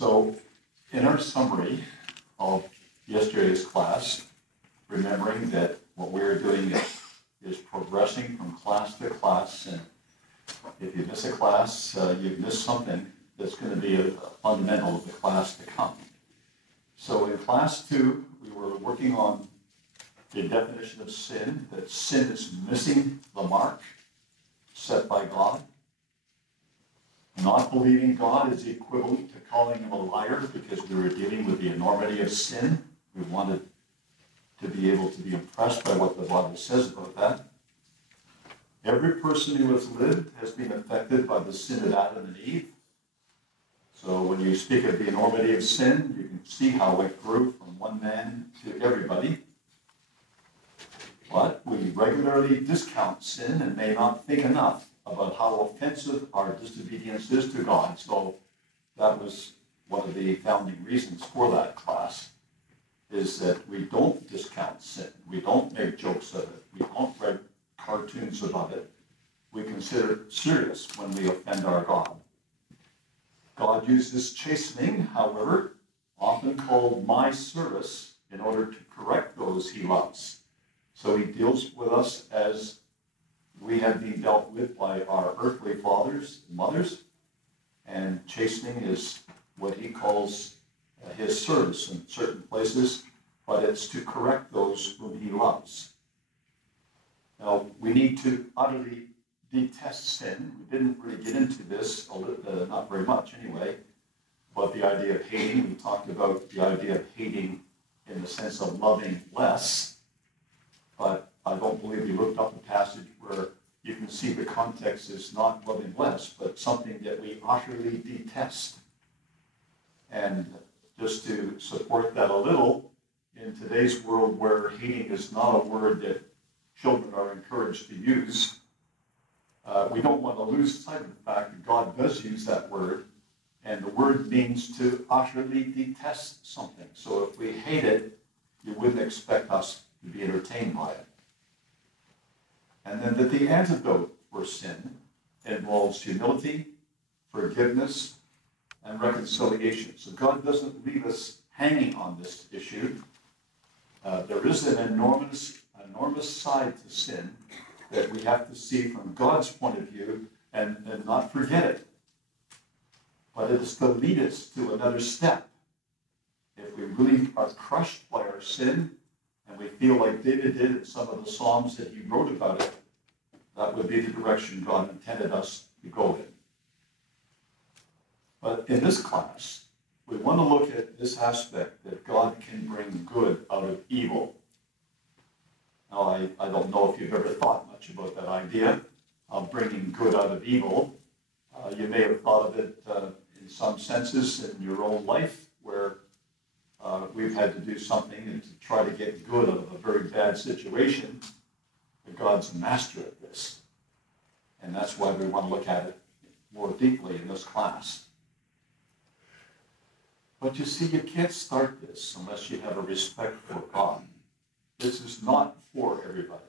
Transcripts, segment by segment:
So, in our summary of yesterday's class, remembering that what we're doing is progressing from class to class, and if you miss a class, you've missed something that's going to be a fundamental of the class to come. So in class 2, we were working on the definition of sin, that sin is missing the mark set by God. Not believing God is equivalent to calling him a liar, because we were dealing with the enormity of sin. We wanted to be able to be impressed by what the Bible says about that. Every person who has lived has been affected by the sin of Adam and Eve. So when you speak of the enormity of sin, you can see how it grew from one man to everybody. But we regularly discount sin and may not think enough about how offensive our disobedience is to God. So that was one of the founding reasons for that class, is that we don't discount sin. We don't make jokes of it. We don't write cartoons about it. We consider it serious when we offend our God. God uses chastening, however, often called my service, in order to correct those he loves. So he deals with us as we have been dealt with by our earthly fathers and mothers, and chastening is what he calls his service in certain places, but it's to correct those whom he loves. Now, we need to utterly detest sin. We didn't really get into this, not very much anyway, but the idea of hating. We talked about the idea of hating in the sense of loving less, but I don't believe we looked up a passage where you can see the context is not loving less, but something that we utterly detest. And just to support that a little, in today's world where hating is not a word that children are encouraged to use, we don't want to lose sight of the fact that God does use that word, and the word means to utterly detest something. So if we hate it, you wouldn't expect us to be entertained by it. And then that the antidote for sin involves humility, forgiveness, and reconciliation. So God doesn't leave us hanging on this issue. There is an enormous side to sin that we have to see from God's point of view and not forget it. But it is to lead us to another step. If we really are crushed by our sin, and we feel like David did in some of the Psalms that he wrote about it, that would be the direction God intended us to go in. But in this class, we want to look at this aspect that God can bring good out of evil. Now, I don't know if you've ever thought much about that idea of bringing good out of evil. You may have thought of it in some senses in your own life, where we've had to do something and to try to get good out of a very bad situation. But God's a master at this. And that's why we want to look at it more deeply in this class. But you see, you can't start this unless you have a respect for God. This is not for everybody.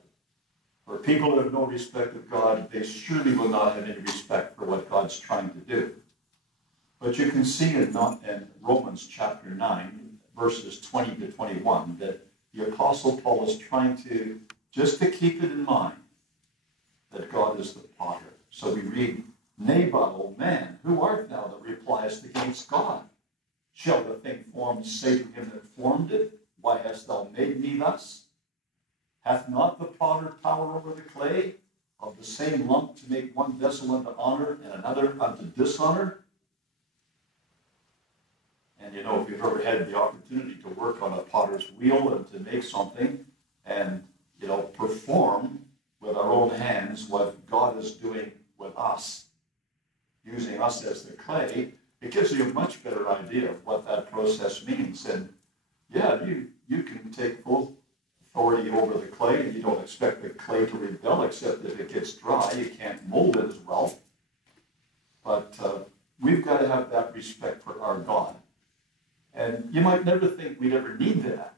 For people who have no respect of God, they surely will not have any respect for what God's trying to do. But you can see in Romans chapter 9, verses 20 to 21, that the Apostle Paul is trying to, just to keep it in mind, that God is the potter. So we read, Nay, but, O man, who art thou that repliest against God? Shall the thing formed say to him that formed it, Why hast thou made me thus? Hath not the potter power over the clay, of the same lump to make one vessel unto honor and another unto dishonor? And you know, if you've ever had the opportunity to work on a potter's wheel and to make something and, you know, perform with our own hands what God is doing with us, using us as the clay, it gives you a much better idea of what that process means. And yeah, you can take full authority over the clay, and you don't expect the clay to rebel, except if it gets dry. You can't mold it as well. But we've got to have that respect for our God. And you might never think we'd ever need that,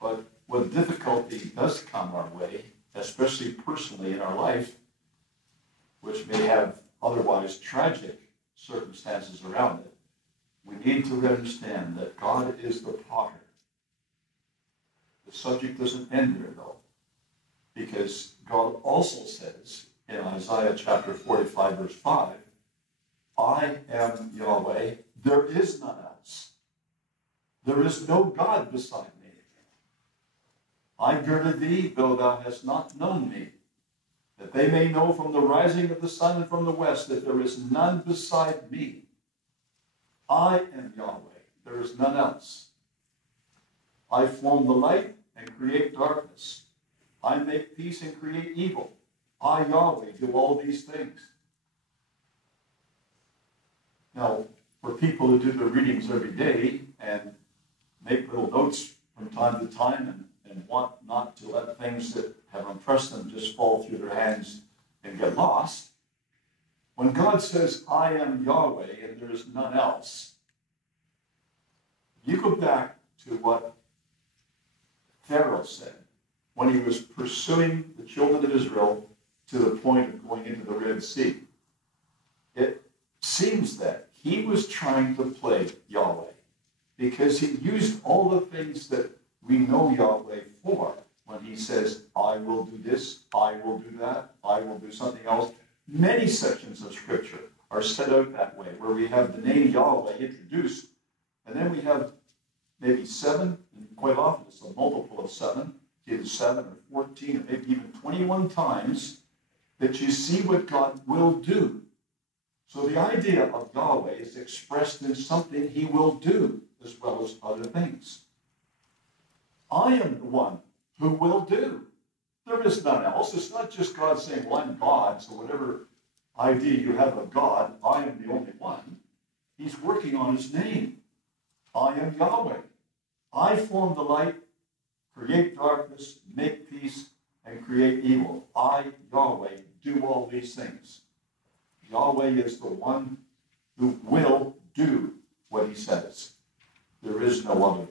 but when difficulty does come our way, especially personally in our life, which may have otherwise tragic circumstances around it, we need to understand that God is the potter. The subject doesn't end there, though, because God also says in Isaiah chapter 45, verse 5, I am Yahweh, there is none else. There is no God beside me. I girded thee, though thou hast not known me, that they may know from the rising of the sun and from the west that there is none beside me. I am Yahweh, there is none else. I form the light and create darkness. I make peace and create evil. I, Yahweh, do all these things. Now, for people who do their readings every day and make little notes from time to time and want not to let things that have impressed them just fall through their hands and get lost, when God says, I am Yahweh and there is none else, you go back to what Pharaoh said when he was pursuing the children of Israel to the point of going into the Red Sea. It seems that he was trying to play Yahweh because he used all the things that we know Yahweh for when he says, I will do this, I will do that, I will do something else. Many sections of Scripture are set out that way, where we have the name Yahweh introduced, and then we have maybe 7, and quite often it's a multiple of 7, either 7 or 14 or maybe even 21 times that you see what God will do. So the idea of Yahweh is expressed in something he will do as well as other things. I am the one who will do. There is none else. It's not just God saying, well, I'm God, so whatever idea you have of God, I am the only one. He's working on his name. I am Yahweh. I form the light, create darkness, make peace, and create evil. I, Yahweh, do all these things. Yahweh is the one who will do what he says. There is no other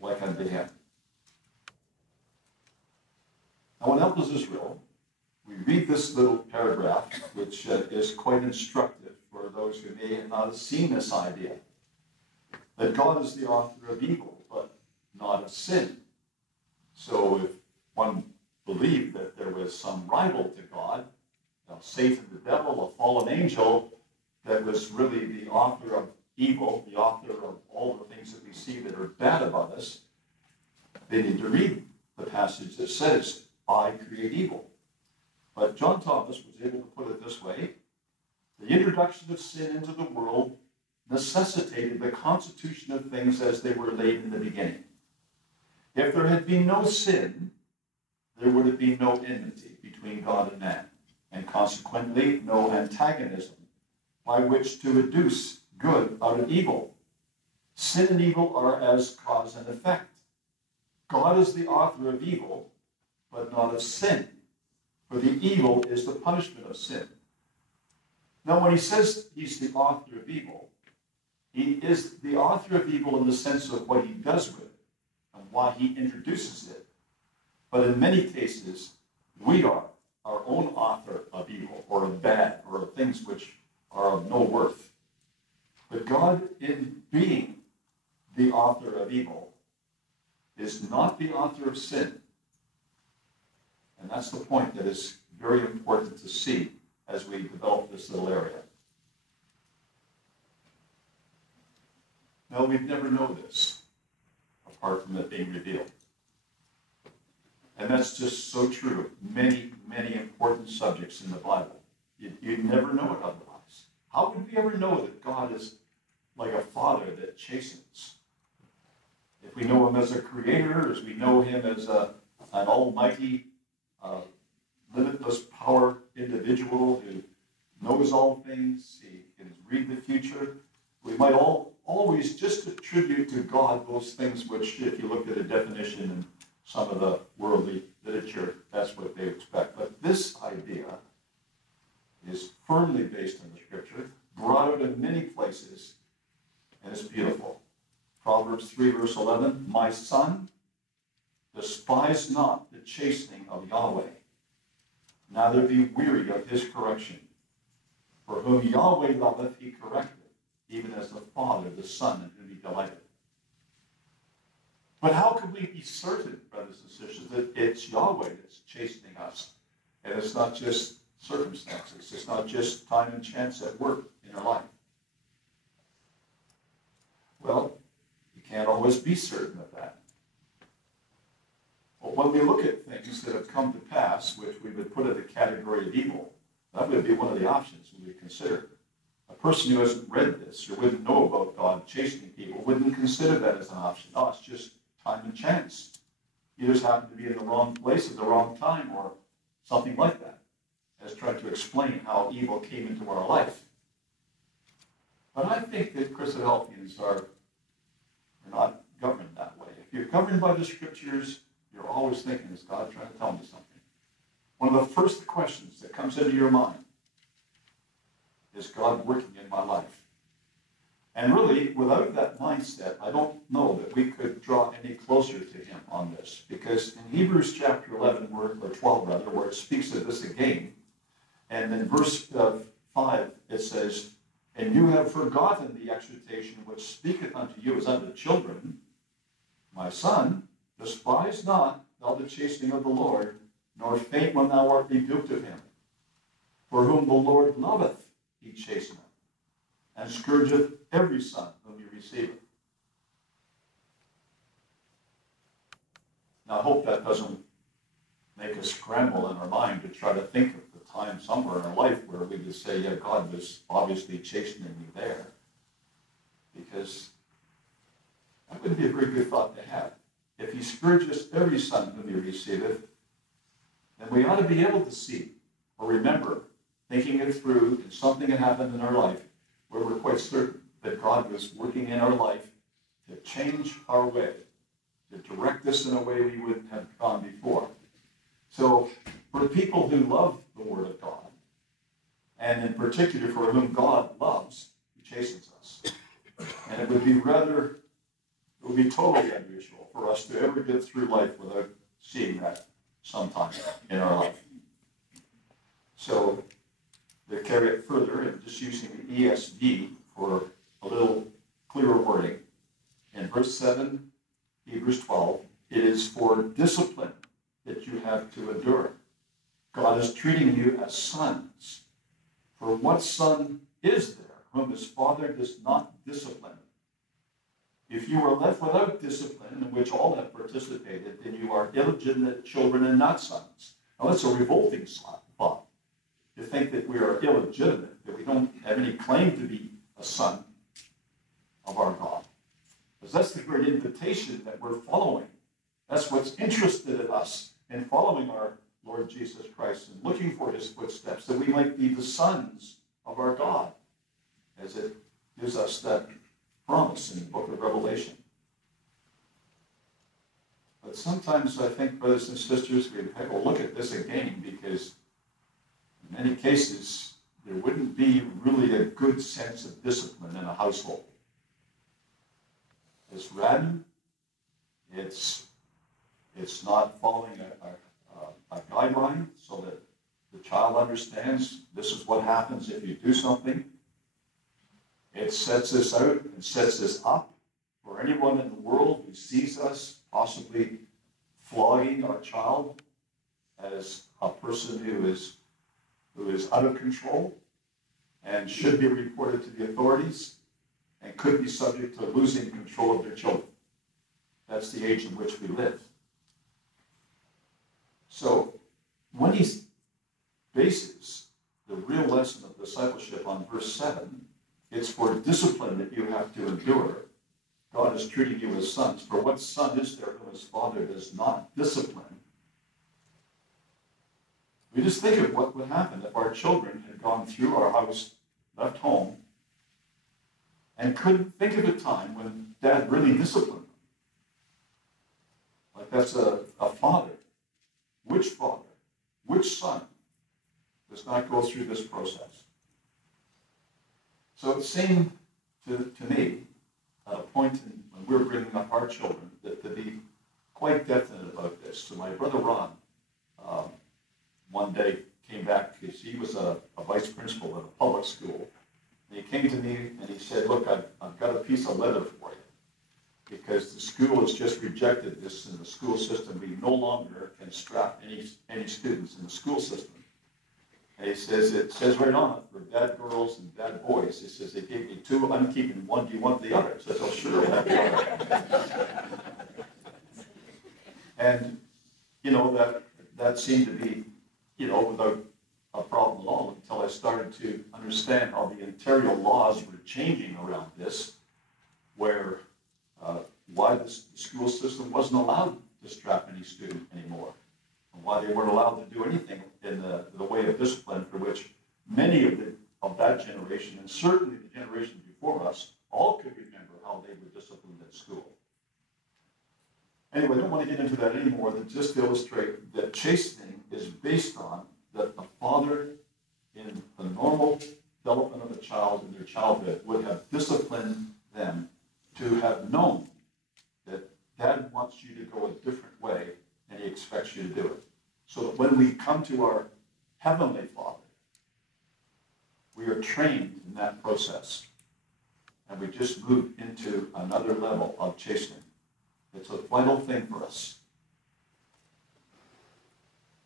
like unto him. Now, when help is Israel, we read this little paragraph, which is quite instructive for those who may not have seen this idea, that God is the author of evil, but not of sin. So if one believed that there was some rival to God, Satan the devil, a fallen angel, that was really the author of evil, the author of all the things that we see that are bad about us, they need to read the passage that says, I create evil. But John Thomas was able to put it this way: the introduction of sin into the world necessitated the constitution of things as they were laid in the beginning. If there had been no sin, there would have been no enmity between God and man, and consequently no antagonism by which to reduce good out of evil. Sin and evil are as cause and effect. God is the author of evil, but not of sin, for the evil is the punishment of sin. Now, when he says he's the author of evil, he is the author of evil in the sense of what he does with it and why he introduces it. But in many cases, we are our own author of evil or of bad or of things which are of no worth. But God, in being the author of evil, is not the author of sin. And that's the point that is very important to see as we develop this little area. No, we'd never know this apart from it being revealed. And that's just so true. Many, many important subjects in the Bible. You'd never know it otherwise. How would we ever know that God is like a father that chastens? If we know him as a creator, as we know him as an almighty, limitless power individual who knows all things, he can read the future, we might always just attribute to God those things which, if you look at a definition in some of the worldly literature, that's what they expect. But this idea is firmly based on the Scripture, brought out in many places, and it's beautiful. Proverbs 3, verse 11, my son, despise not the chastening of Yahweh, neither be weary of his correction. For whom Yahweh loveth, he correcteth, even as the Father, the Son, in whom he delighted. But how can we be certain, brothers and sisters, that it's Yahweh that's chastening us? And it's not just circumstances. It's not just time and chance at work in our life. Well, you can't always be certain of that. But when we look at things that have come to pass, which we would put in the category of evil, that would be one of the options we would consider. A person who hasn't read this or wouldn't know about God chastening people wouldn't consider that as an option. Oh, it's just time and chance. You just happen to be in the wrong place at the wrong time or something like that, as trying to explain how evil came into our life. But I think that Christadelphians are not governed that way. If you're governed by the scriptures, you're always thinking, is God trying to tell me something? One of the first questions that comes into your mind is God working in my life? And really, without that mindset, I don't know that we could draw any closer to him on this. Because in Hebrews chapter 11, or 12 rather, where it speaks of this again, and in verse 5, it says, and you have forgotten the exhortation which speaketh unto you as unto children. My son, despise not thou the chastening of the Lord, nor faint when thou art rebuked of him. For whom the Lord loveth, he chasteneth, and scourgeth every son whom he receiveth. Now, I hope that doesn't make us scramble in our mind to try to think of the time somewhere in our life where we would say, yeah, God was obviously chastening me there. Because that wouldn't be a very good thought to have. If he scourges every son whom he receiveth, then we ought to be able to see or remember thinking it through and something had happened in our life where we're quite certain that God was working in our life to change our way, to direct us in a way we wouldn't have gone before. So for people who love the Word of God, and in particular for whom God loves, he chastens us. And it would be totally unusual for us to ever get through life without seeing that sometime in our life. So to carry it further, and just using the ESV for a little clearer wording, in verse 7, Hebrews 12, it is for discipline that you have to endure. God is treating you as sons. For what son is there whom his father does not discipline? If you are left without discipline, in which all have participated, then you are illegitimate children and not sons. Now that's a revolting thought. To think that we are illegitimate, that we don't have any claim to be a son of our God. Because that's the great invitation that we're following. That's what's interested in us in following our Lord Jesus Christ and looking for his footsteps, that we might be the sons of our God, as it gives us that promise in the book of Revelation. But sometimes I think, brothers and sisters, we have to look at this again, because in many cases, there wouldn't be really a good sense of discipline in a household. It's random. It's not following a guideline so that the child understands this is what happens if you do something. It sets us out and sets us up for anyone in the world who sees us possibly flogging our child as a person who is out of control and should be reported to the authorities and could be subject to losing control of their children. That's the age in which we live. So when he bases the real lesson of discipleship on verse 7, it's for discipline that you have to endure. God is treating you as sons. For what son is there whom his father does not discipline? We just think of what would happen if our children had gone through our house, left home, and couldn't think of a time when Dad really disciplined them. Like that's a father. Which father, which son does not go through this process? So it seemed to me at a point when we were bringing up our children that to be quite definite about this. So my brother Ron one day came back because he was a vice principal at a public school, And he came to me and he said, look, I've got a piece of leather for you. Because the school has just rejected this in the school system. We no longer can strap any students in the school system. And he says, it says right on it, for bad girls and bad boys. He says, they gave me two, I'm keeping one, do you want the other? I said, oh, sure, I'll have the other. And, you know, that seemed to be, you know, without a problem at all until I started to understand how the Ontario laws were changing around this, where why the school system wasn't allowed to strap any student anymore, and why they weren't allowed to do anything in the way of discipline for which many of that generation, and certainly the generation before us, all could remember how they were disciplined at school. Anyway, I don't want to get into that anymore than just to illustrate that chastening is based on that the father in the normal development of a child in their childhood would have disciplined them to have known that Dad wants you to go a different way and he expects you to do it. So that when we come to our Heavenly Father, we are trained in that process. And we just move into another level of chastening. It's a vital thing for us.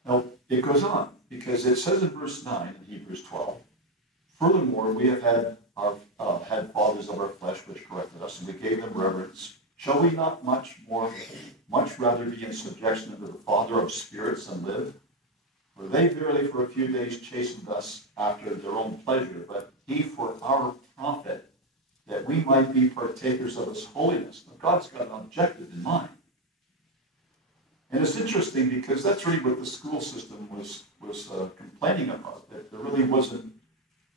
Now, it goes on, because it says in verse 9 in Hebrews 12, furthermore, we have had fathers of our flesh which corrected us, and we gave them reverence. Shall we not much rather be in subjection unto the Father of spirits and live? For they verily for a few days chastened us after their own pleasure, but he for our profit, that we might be partakers of his holiness. Now, God's got an objective in mind. And it's interesting because that's really what the school system was complaining about, that there really wasn't,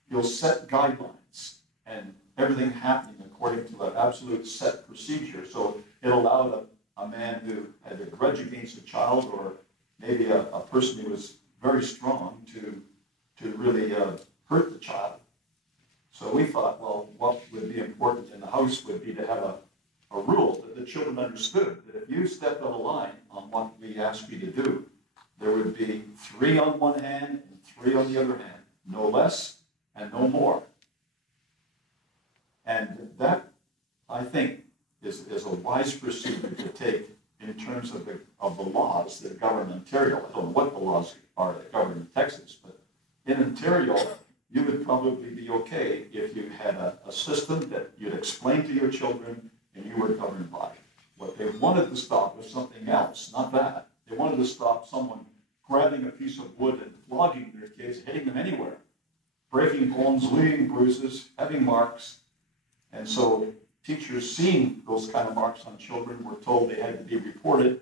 you'll set guidelines and everything happening according to an absolute set procedure. So it allowed a man who had a grudge against a child, or maybe a person who was very strong, to really hurt the child. So we thought, well, what would be important in the house would be to have a rule that the children understood, that if you stepped out of line on what we asked you to do, there would be 3 on one hand and 3 on the other hand, no less and no more. And that, I think, is a wise procedure to take in terms of the laws that govern Ontario. I don't know what the laws are that govern in Texas, but in Ontario, you would probably be okay if you had a system that you'd explain to your children and you were governed by. What they wanted to stop was something else, not that. They wanted to stop someone grabbing a piece of wood and flogging their kids, hitting them anywhere, breaking bones, leaving bruises, having marks. And so teachers seeing those kind of marks on children were told they had to be reported,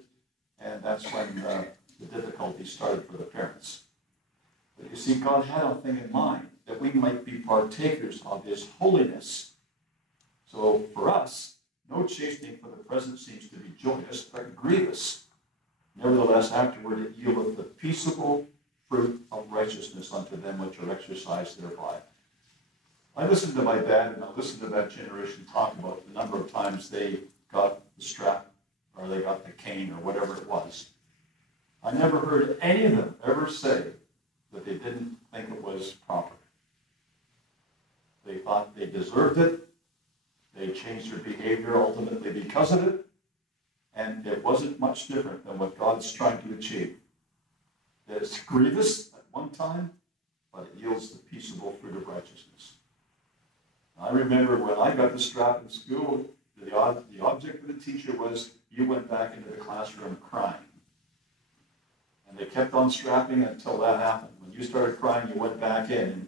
and that's when the difficulties started for the parents. But you see, God had a thing in mind, that we might be partakers of his holiness. So for us, no chastening for the present seems to be joyous, but grievous. Nevertheless, afterward it yieldeth the peaceable fruit of righteousness unto them which are exercised thereby. I listened to my dad, and I listened to that generation talk about the number of times they got the strap, or they got the cane, or whatever it was. I never heard any of them ever say that they didn't think it was proper. They thought they deserved it. They changed their behavior ultimately because of it. And it wasn't much different than what God's trying to achieve. It's grievous at one time, but it yields the peaceable fruit of righteousness. I remember when I got the strap in school, the object of the teacher was you went back into the classroom crying. And they kept on strapping until that happened. When you started crying, you went back in. And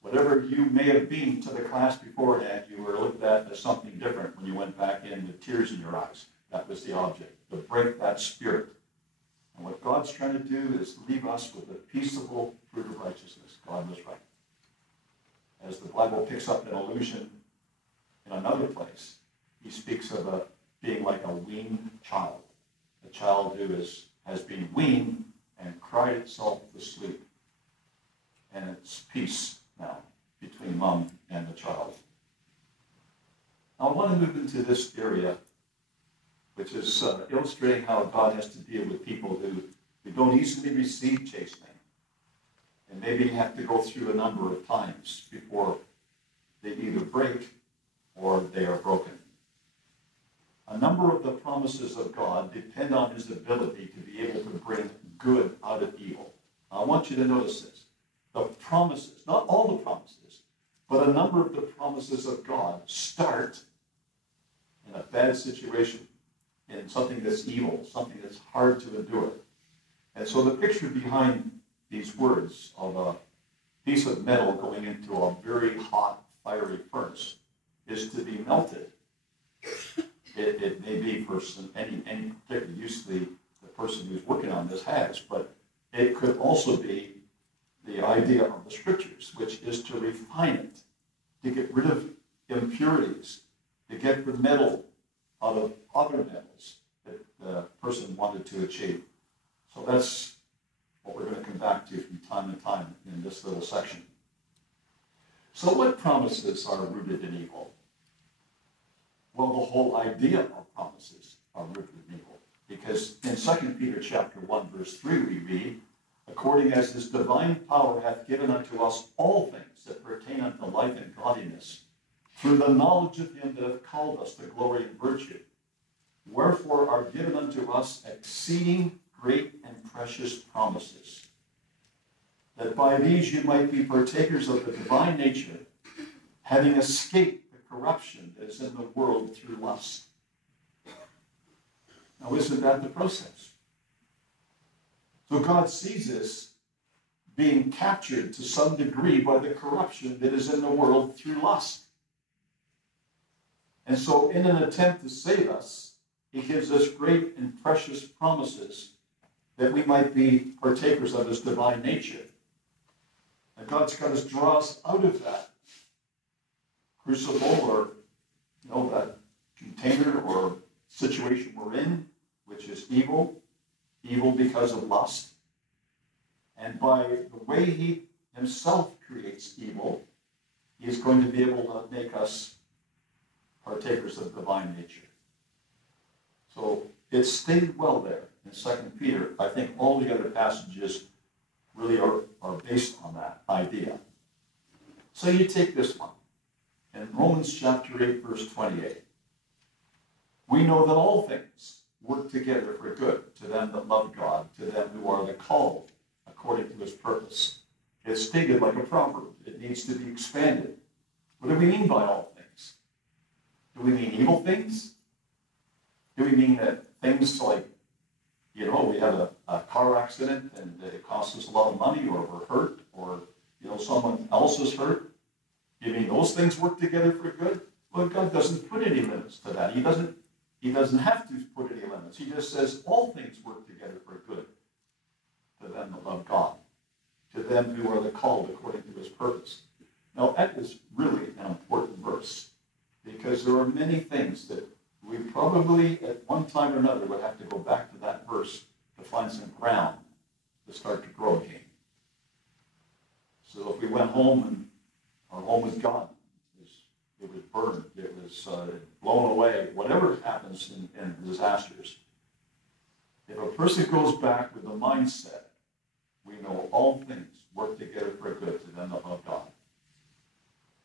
whatever you may have been to the class beforehand, you were looked at as something different when you went back in with tears in your eyes. That was the object, to break that spirit. And what God's trying to do is leave us with the peaceable fruit of righteousness. God was right. As the Bible picks up an allusion in another place, he speaks of being like a weaned child, a child who has been weaned and cried itself to sleep. And it's peace now between mom and the child. Now I want to move into this area, which is illustrating how God has to deal with people who don't easily receive chastening, and maybe have to go through a number of times before they either break or they are broken. A number of the promises of God depend on his ability to be able to bring good out of evil. I want you to notice this. The promises, not all the promises, but a number of the promises of God start in a bad situation, in something that's evil, something that's hard to endure. And so the picture behind these words of a piece of metal going into a very hot, fiery furnace is to be melted. It may be for any particular use the person who's working on this has, but it could also be the idea of the scriptures, which is to refine it, to get rid of impurities, to get the metal out of other metals that the person wanted to achieve. So that's what we're going to come back to from time to time in this little section. So what promises are rooted in evil? Well, the whole idea of promises are rooted in evil. Because in 2 Peter chapter 1, verse 3, we read, according as his divine power hath given unto us all things that pertain unto life and godliness, through the knowledge of him that hath called us to glory and virtue. Wherefore are given unto us exceeding great and precious promises, that by these you might be partakers of the divine nature, having escaped the corruption that is in the world through lust. Now, isn't that the process? So God sees us being captured to some degree by the corruption that is in the world through lust. And so in an attempt to save us, he gives us great and precious promises that we might be partakers of his divine nature. And God's got to draw us out of that crucible or, that container or situation we're in, which is evil because of lust. And by the way he himself creates evil, he is going to be able to make us partakers of divine nature. So it's stated well there in 2 Peter. I think all the other passages really are based on that idea. So you take this one. In Romans chapter 8, verse 28, we know that all things work together for good to them that love God, to them who are the called according to his purpose. It's stated like a proverb. It needs to be expanded. What do we mean by all things? Do we mean evil things? Do we mean that things like, we had a car accident and it cost us a lot of money, or we're hurt, or, someone else is hurt? Do you mean those things work together for good? Well, God doesn't put any limits to that. He doesn't have to put any limits. He just says all things work together for good to them that love God, to them who are the called according to his purpose. Now, that is really an important verse, because there are many things that we probably at one time or another would have to go back to that verse to find some ground to start to grow again. So if we went home and our home was gone, it was burned, it was blown away, whatever happens in disasters, if a person goes back with the mindset, we know all things work together for good to them that love God.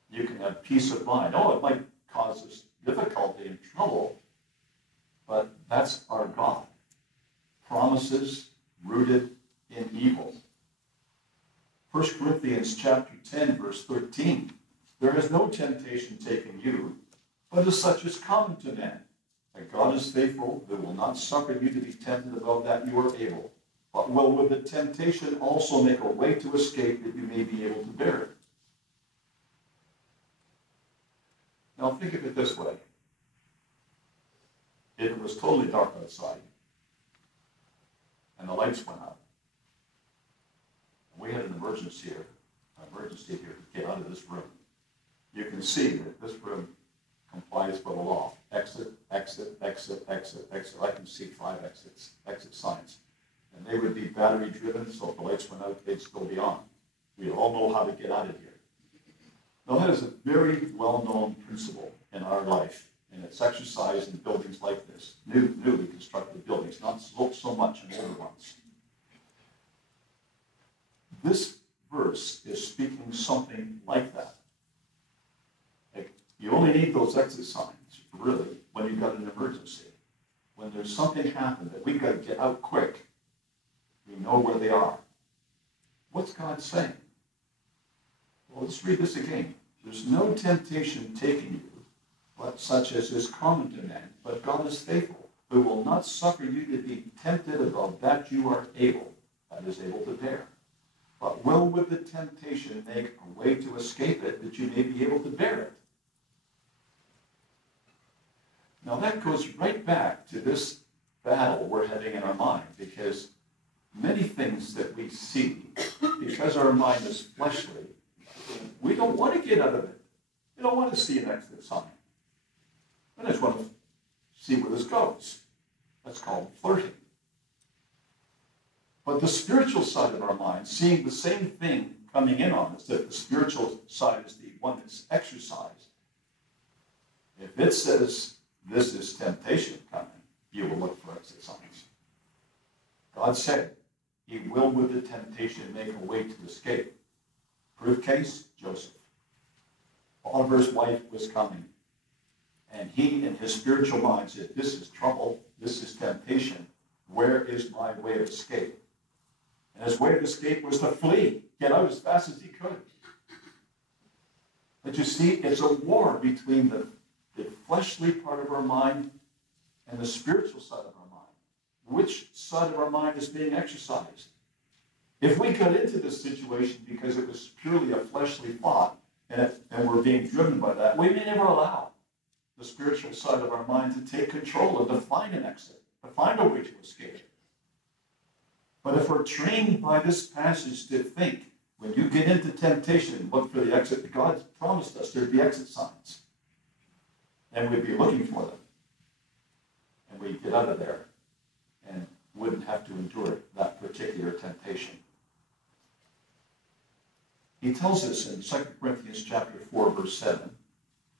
You can have peace of mind. It might cause us difficulty and trouble, but that's our God. Promises rooted in evil. 1 Corinthians chapter 10, verse 13. There is no temptation taken you, but as such is common to men. And God is faithful, who will not suffer you to be tempted above that you are able, but will with the temptation also make a way to escape that you may be able to bear it. Now think of it this way. If it was totally dark outside, and the lights went out, and we had an emergency here to get out of this room, you can see that this room complies with the law. Exit, exit, exit, exit, exit. I can see 5 exit signs. And they would be battery driven, so if the lights went out, they'd still be on. We all know how to get out of here. Now that is a very well-known principle in our life, and it's exercised in buildings like this, newly constructed buildings, not so much in older ones. This verse is speaking something like that. You only need those exit signs, really, when you've got an emergency. When there's something happened that we've got to get out quick, we know where they are. What's God saying? Well, let's read this again. There's no temptation taking you, but such as is common to men, but God is faithful, who will not suffer you to be tempted above that you are able, that is able to bear. But will with the temptation make a way to escape it, that you may be able to bear it. Now that goes right back to this battle we're having in our mind, because many things that we see, because our mind is fleshly, we don't want to get out of it. We don't want to see an exit sign. I just want to see where this goes. That's called flirting. But the spiritual side of our mind, seeing the same thing coming in on us, that the spiritual side is the one that's exercised. If it says, this is temptation coming, you will look for exit signs. God said, he will with the temptation make a way to escape. Proof case, Joseph. Potiphar's wife was coming. And he, in his spiritual mind, said, this is trouble, this is temptation. Where is my way of escape? And his way of escape was to flee, get out as fast as he could. But you see, it's a war between the fleshly part of our mind and the spiritual side of our mind. Which side of our mind is being exercised? If we got into this situation because it was purely a fleshly thought and we're being driven by that, we may never allow the spiritual side of our mind to take control and to find an exit, to find a way to escape. But if we're trained by this passage to think, when you get into temptation, look for the exit. God promised us there'd be exit signs. And we'd be looking for them. And we'd get out of there and wouldn't have to endure that particular temptation. He tells us in 2 Corinthians chapter 4, verse 7,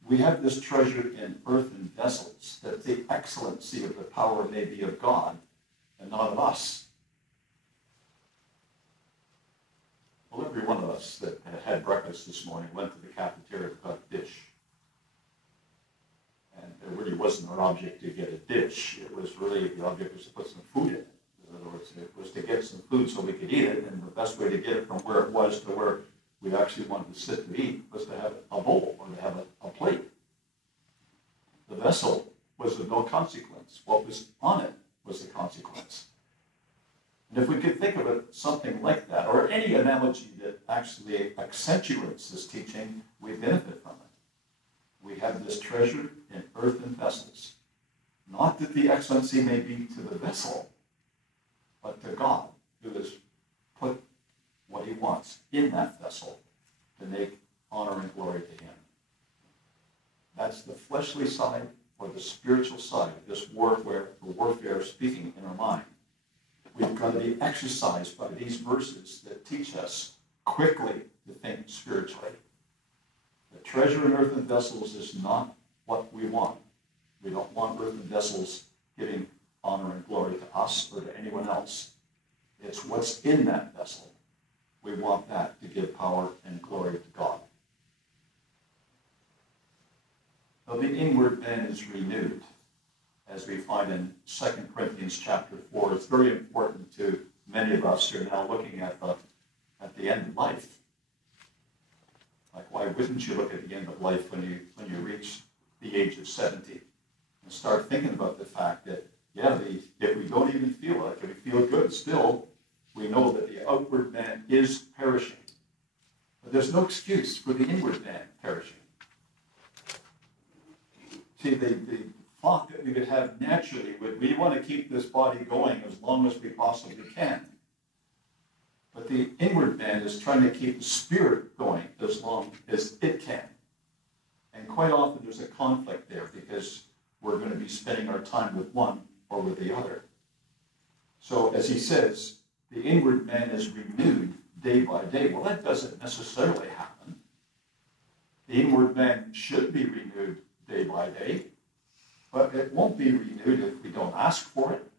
we have this treasure in earthen vessels, that the excellency of the power may be of God and not of us. Well, every one of us that had breakfast this morning went to the cafeteria and got a dish. And it really wasn't our object to get a dish. It was really, the object was to put some food in it. In other words, it was to get some food so we could eat it, and the best way to get it from where it was to where we actually wanted to sit to eat was to have a bowl or to have a plate. The vessel was of no consequence. What was on it was the consequence. And if we could think of it something like that, or any analogy that actually accentuates this teaching, we benefit from it. We have this treasure in earthen vessels. Not that the excellency may be to the vessel, but to God, who has put what he wants in that vessel to make honor and glory to him. That's the fleshly side or the spiritual side of this warfare speaking in our mind. We've got to be exercised by these verses that teach us quickly to think spiritually. The treasure in earthen vessels is not what we want. We don't want earthen vessels giving honor and glory to us or to anyone else. It's what's in that vessel. We want that to give power and glory to God. Now, the inward man is renewed, as we find in 2 Corinthians chapter 4. It's very important to many of us who are now looking at the end of life. Like, why wouldn't you look at the end of life when you reach the age of 70 and start thinking about the fact that, if we don't even feel like it, we feel good still, we know that the outward man is perishing. But there's no excuse for the inward man perishing. See, the thought that we would have naturally would, we want to keep this body going as long as we possibly can. But the inward man is trying to keep the spirit going as long as it can. And quite often there's a conflict there because we're going to be spending our time with one or with the other. So as he says, the inward man is renewed day by day. Well, that doesn't necessarily happen. The inward man should be renewed day by day, but it won't be renewed if we don't ask for it.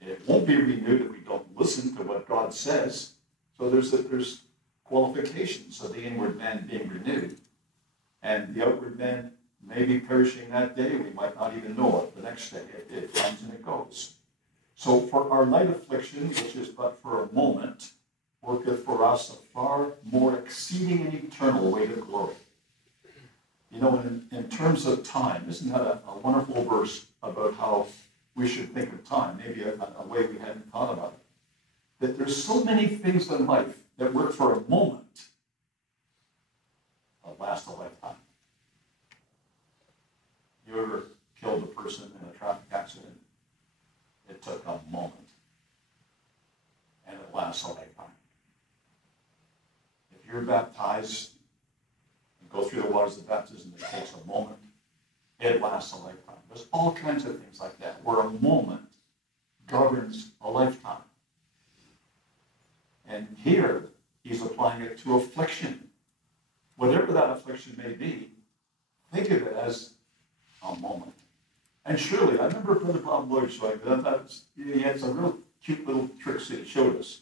It won't be renewed if we don't listen to what God says. So there's qualifications of the inward man being renewed. And the outward man maybe perishing that day, we might not even know it the next day. It comes and it goes. So for our light affliction, which is but for a moment, worketh for us a far more exceeding and eternal weight of glory. You know, in terms of time, isn't that a wonderful verse about how we should think of time, maybe a way we hadn't thought about it? That there's so many things in life that work for a moment that last a lifetime. You ever killed a person in a traffic accident? It took a moment, and it lasts a lifetime. If you're baptized and go through the waters of baptism, it takes a moment. It lasts a lifetime. There's all kinds of things like that, where a moment governs a lifetime. And here, he's applying it to affliction. Whatever that affliction may be, think of it as a moment. And surely, I remember Brother Bob Lloyd showing that. He had some real cute little tricks that he showed us.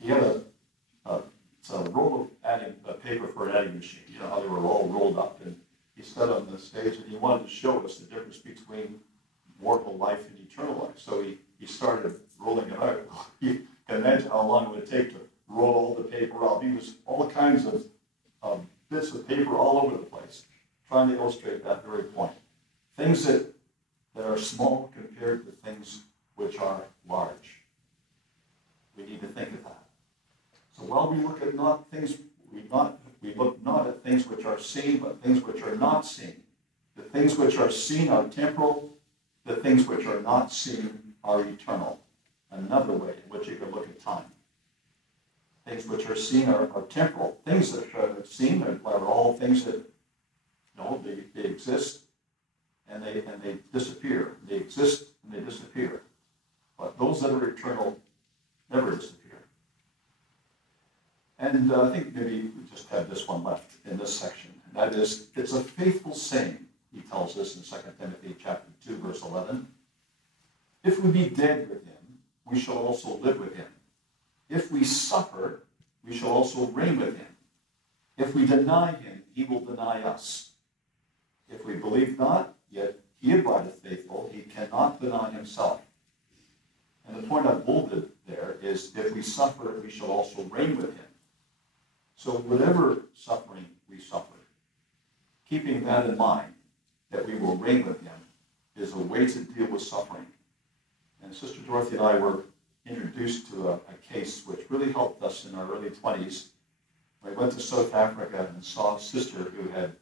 He had a roll of adding paper for an adding machine. You know how they were all rolled up, and he stood on the stage and he wanted to show us the difference between mortal life and eternal life. So he started rolling it out. You can imagine how long it would take to roll all the paper out. He was all kinds of bits of paper all over the place, trying to illustrate that very point. Things that are small compared to things which are large. We need to think of that. So while we look at we look not at things which are seen, but things which are not seen. The things which are seen are temporal. The things which are not seen are eternal. Another way in which you can look at time. Things which are seen are temporal. Things that are seen are all things that, they exist and they disappear. They exist and they disappear. But those that are eternal never disappear. And I think maybe we just have this one left in this section. And that is, it's a faithful saying, he tells us in 2 Timothy chapter 2, verse 11. If we be dead with him, we shall also live with him. If we suffer, we shall also reign with him. If we deny him, he will deny us. If we believe not, yet he abideth faithful, he cannot deny himself. And the point I've bolded there is, if we suffer, we shall also reign with him. So whatever suffering we suffer, keeping that in mind, that we will reign with him, is a way to deal with suffering. And Sister Dorothy and I were introduced to a case which really helped us in our early 20s. We went to South Africa and saw a sister who had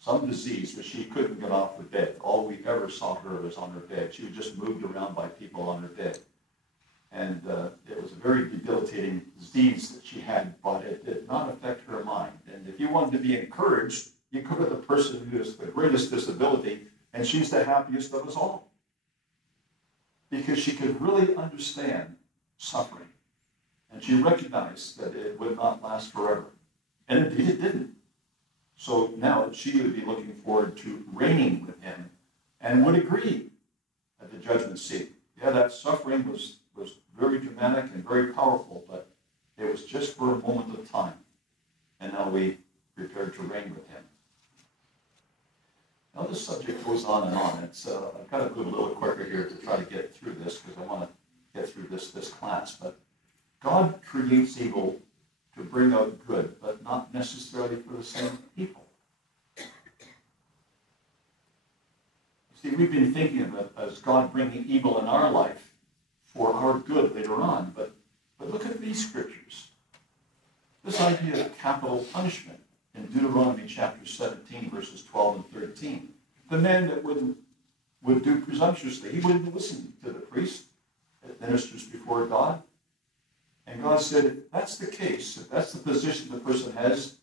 some disease which she couldn't get off her bed. All we ever saw her was on her bed. She was just moved around by people on her bed. And it was a very debilitating disease that she had, but it did not affect her mind. And if you wanted to be encouraged, you go to the person who has the greatest disability, and she's the happiest of us all. Because she could really understand suffering. And she recognized that it would not last forever. And indeed it didn't. So now she would be looking forward to reigning with him and would agree at the judgment seat. Yeah, that suffering was very dramatic and very powerful, but it was just for a moment of time. And now we prepared to reign with him. Now this subject goes on and on. I've got to move a little quicker here to try to get through this because I want to get through this class. But God creates evil to bring out good, but not necessarily for the same people. You see, we've been thinking of it as God bringing evil in our life for our good later on, but look at these scriptures. This idea of capital punishment in Deuteronomy chapter 17, verses 12 and 13. The man that would do presumptuously, he wouldn't listen to the priest that ministers before God. And God said, if that's the case, if that's the position the person has,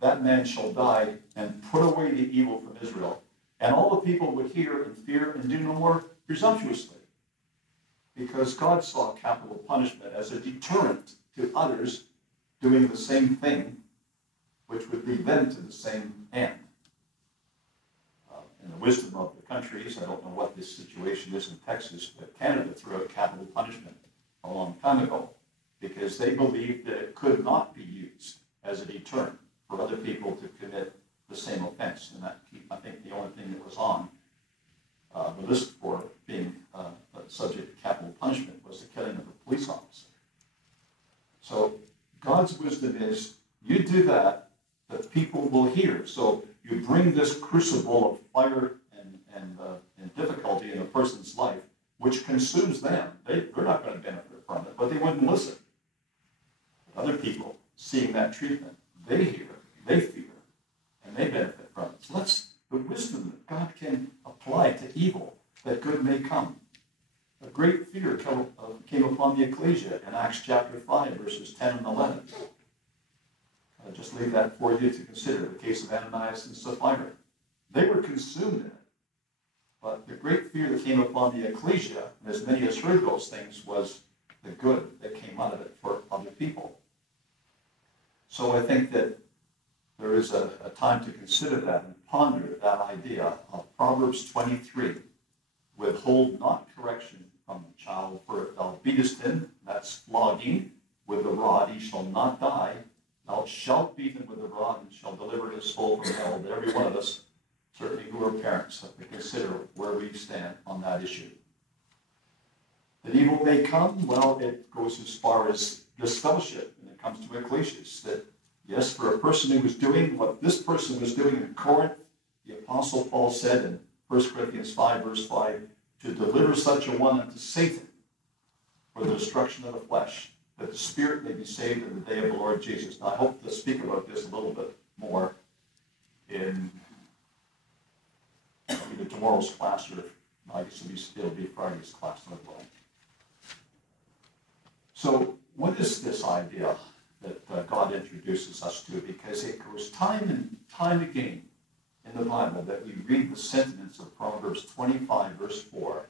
that man shall die and put away the evil from Israel. And all the people would hear and fear and do no more presumptuously. Because God saw capital punishment as a deterrent to others doing the same thing, which would lead them to the same end. In the wisdom of the countries, I don't know what this situation is in Texas, but Canada threw out capital punishment a long time ago because they believed that it could not be used as a deterrent for other people to commit the same offense. And that, I think, the only thing that was on the list for being subject to capital punishment was the killing of a police officer. So God's wisdom is, you do that, the people will hear. So you bring this crucible of fire and difficulty in a person's life, which consumes them. They're not going to benefit from it, but they wouldn't listen. Other people, seeing that treatment, they hear, they fear, and they benefit from it. So that's the wisdom that God can apply to evil, that good may come. A great fear came upon the ecclesia in Acts chapter 5, verses 10 and 11. I'll just leave that for you to consider, the case of Ananias and Sapphira. They were consumed in it. But the great fear that came upon the ecclesia, and as many as heard those things, was the good that came out of it for other people. So I think that there is a time to consider that and ponder that idea of Proverbs 23. Withhold not correction from the child, for if thou beatest him, that's flogging, with the rod, he shall not die. Thou shalt beat him with the rod, and shall deliver his soul from hell. But every one of us, certainly who are parents, have to consider where we stand on that issue. That evil may come, well, it goes as far as this fellowship, and it comes to ecclesias, that yes, for a person who was doing what this person was doing in Corinth, the Apostle Paul said in 1 Corinthians 5, verse 5, to deliver such a one unto Satan for the destruction of the flesh, that the spirit may be saved in the day of the Lord Jesus. Now, I hope to speak about this a little bit more in either tomorrow's class or I guess it'll be Friday's class. So what is this idea that God introduces us to? Because it goes time and time again in the Bible that we read the sentiments of Proverbs 25, verse 4.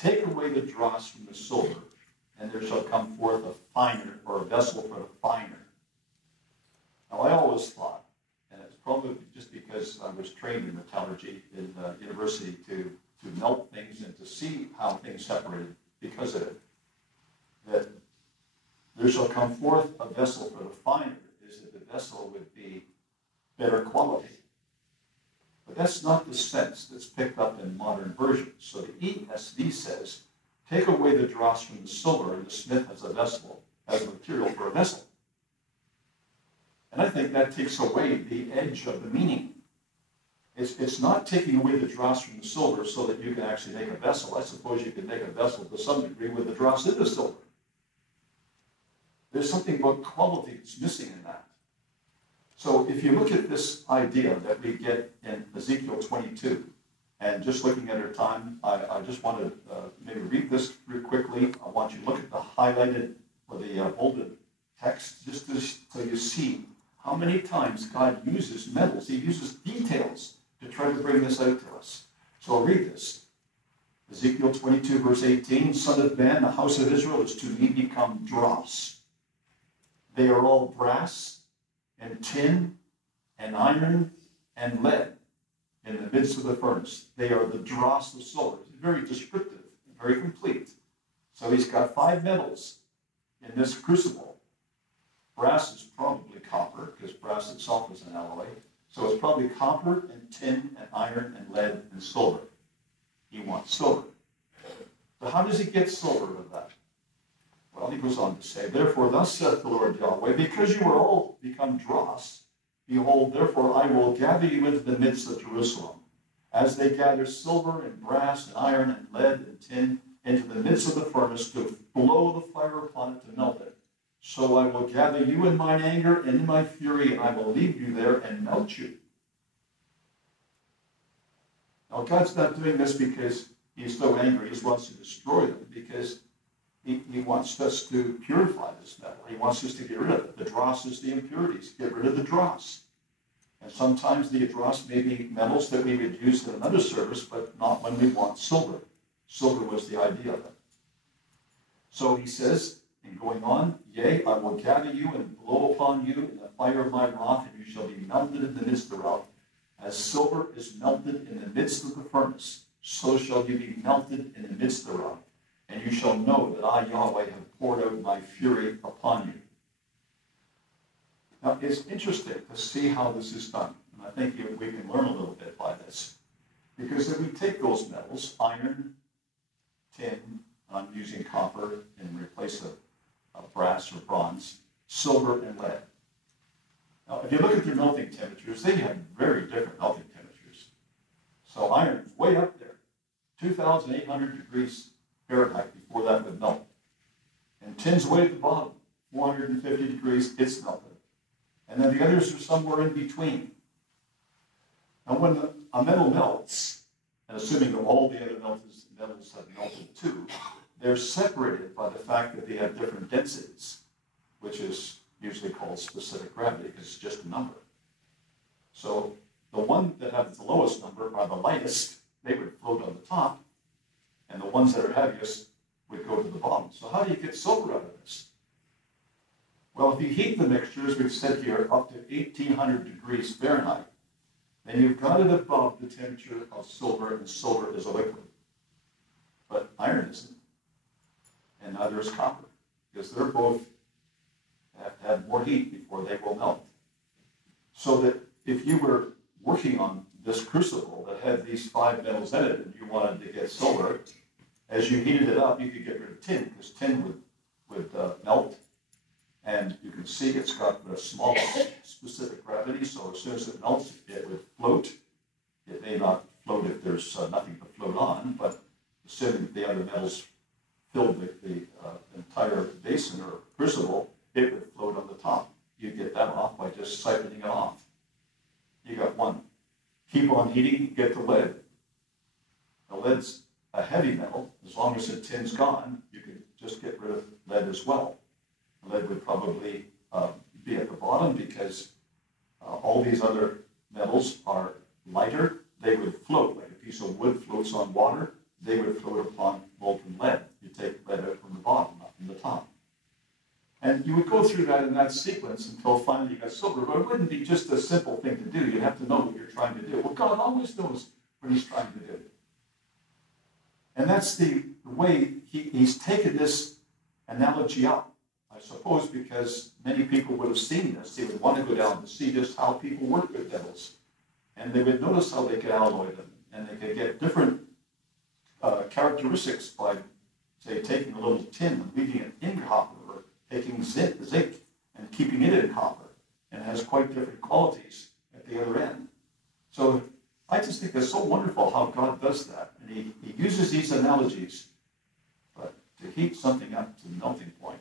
Take away the dross from the silver, and there shall come forth a finer, or a vessel for the finer. Now, I always thought, and it's probably just because I was trained in metallurgy in university to melt things and to see how things separated because of it, that there shall come forth a vessel for the finer, is that the vessel would be better quality. But that's not the sense that's picked up in modern versions. So the ESV says, take away the dross from the silver, and the smith has a vessel, as a material for a vessel. And I think that takes away the edge of the meaning. It's not taking away the dross from the silver so that you can actually make a vessel. I suppose you can make a vessel to some degree with the dross in the silver. There's something about quality that's missing in that. So if you look at this idea that we get in Ezekiel 22, and just looking at our time, I just want to maybe read this real quickly. I want you to look at the highlighted or the bolded text, just so you see how many times God uses metals. He uses details to try to bring this out to us. So I'll read this. Ezekiel 22, verse 18, Son of man, the house of Israel is to me become dross. They are all brass and tin and iron and lead in the midst of the furnace. They are the dross of silver. It's very descriptive, very complete. So he's got 5 metals in this crucible. Brass is probably copper, because brass itself is an alloy. So it's probably copper and tin and iron and lead and silver. He wants silver. So how does he get silver with that? Well, he goes on to say, therefore, thus saith the Lord Yahweh, because you are all become dross, behold, therefore I will gather you into the midst of Jerusalem, as they gather silver and brass and iron and lead and tin into the midst of the furnace to blow the fire upon it to melt it. So I will gather you in mine anger and in my fury, and I will leave you there and melt you. Now, God's not doing this because he's so angry. He wants to destroy them because he wants us to purify this metal. He wants us to get rid of it. The dross is the impurities. Get rid of the dross. And sometimes the dross may be metals that we would use in another service, but not when we want silver. Silver was the idea of it. So he says, and going on, yea, I will gather you and blow upon you in the fire of my wrath, and you shall be melted in the midst thereof. As silver is melted in the midst of the furnace, so shall you be melted in the midst thereof. And you shall know that I, Yahweh, have poured out my fury upon you. Now, it's interesting to see how this is done. And I think we can learn a little bit by this. Because if we take those metals, iron, tin, I'm using copper in place of brass or bronze, silver and lead. Now, if you look at their melting temperatures, they have very different melting temperatures. So iron is way up there, 2,800 degrees Fahrenheit before that would melt. And tin's way at the bottom, 450 degrees, it's melted. And then the others are somewhere in between. And when a metal melts, and assuming that all the other metals have melted too, they're separated by the fact that they have different densities, which is usually called specific gravity because it's just a number. So the one that has the lowest number are the lightest, they would float on the top, and the ones that are heaviest would go to the bottom. So how do you get silver out of this? Well, if you heat the mixture, as we've said here, up to 1,800 degrees Fahrenheit, then you've got it above the temperature of silver, and silver is a liquid. But iron isn't, and neither is copper, because they're both have more heat before they will melt. So that if you were working on this crucible that had these 5 metals in it, and you wanted to get silver, as you heated it up, you could get rid of tin, because tin would melt. And you can see it's got the smallest specific gravity, so as soon as it melts, it would float. It may not float if there's nothing to float on, but assuming the other metals filled the entire basin or crucible, it would float on the top. You get that off by just siphoning it off. You got one. Keep on heating, get the lead. The lead's a heavy metal. As long as the tin's gone, you can just get rid of lead as well. Lead would probably be at the bottom because all these other metals are lighter. They would float like a piece of wood floats on water. They would float upon molten lead. You take lead out from the bottom, not from the top. And you would go through that in that sequence until finally you got silver. But it wouldn't be just a simple thing to do. You'd have to know what you're trying to do. Well, God always knows what he's trying to do. And that's the way he's taken this analogy up. I suppose because many people would have seen this. They would want to go down to see just how people work with metals. And they would notice how they could alloy them. And they could get different characteristics by, say, taking a little tin and leaving it in copper, or taking zinc and keeping it in copper. And it has quite different qualities at the other end. So I just think it's so wonderful how God does that. And he uses these analogies. But to heat something up to the melting point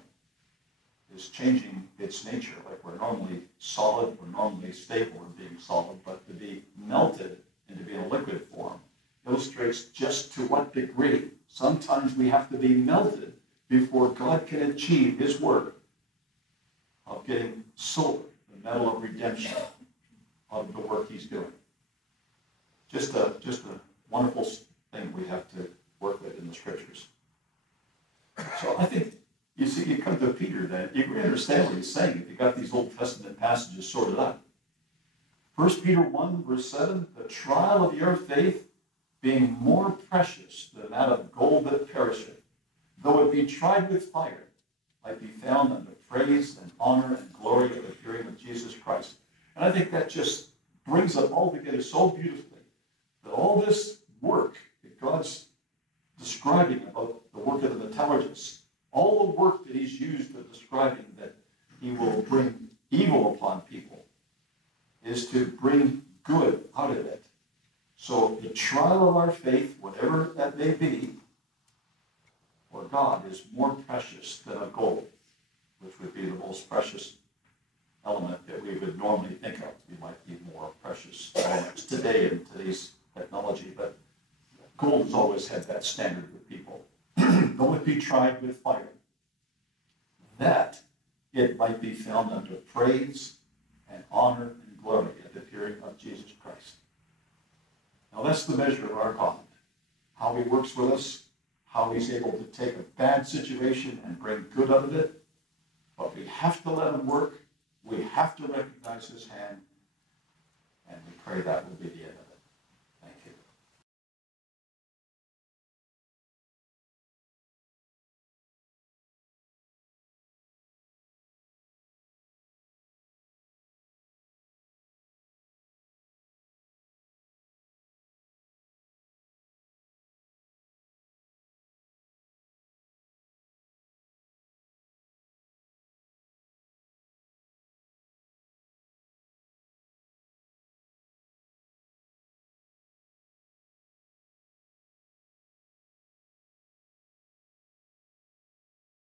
is changing its nature. Like we're normally solid, we're normally stable in being solid, but to be melted and to be in a liquid form illustrates just to what degree sometimes we have to be melted before God can achieve his work of getting silver, the metal of redemption, out of the work he's doing. Just a wonderful thing we have to work with in the scriptures. So I think you see, you come to Peter, then you can understand what he's saying if you got these Old Testament passages sorted out. 1 Peter 1, verse 7, the trial of your faith being more precious than that of gold that perisheth, though it be tried with fire, might be found unto praise and honor and glory at the appearing of Jesus Christ. And I think that just brings it all together so beautifully, that all this work that God's describing about the work of the metallurgists, all the work that he's used for describing that he will bring evil upon people is to bring good out of it. So the trial of our faith, whatever that may be, for God is more precious than a gold, which would be the most precious element that we would normally think of. We might be more precious elements today in today's technology, but gold has always had that standard with people. Though it be tried with fire, that it might be found unto praise and honor and glory at the appearing of Jesus Christ. Now that's the measure of our God, how he works with us, how he's able to take a bad situation and bring good out of it. But we have to let him work. We have to recognize his hand. And we pray that will be the end of it.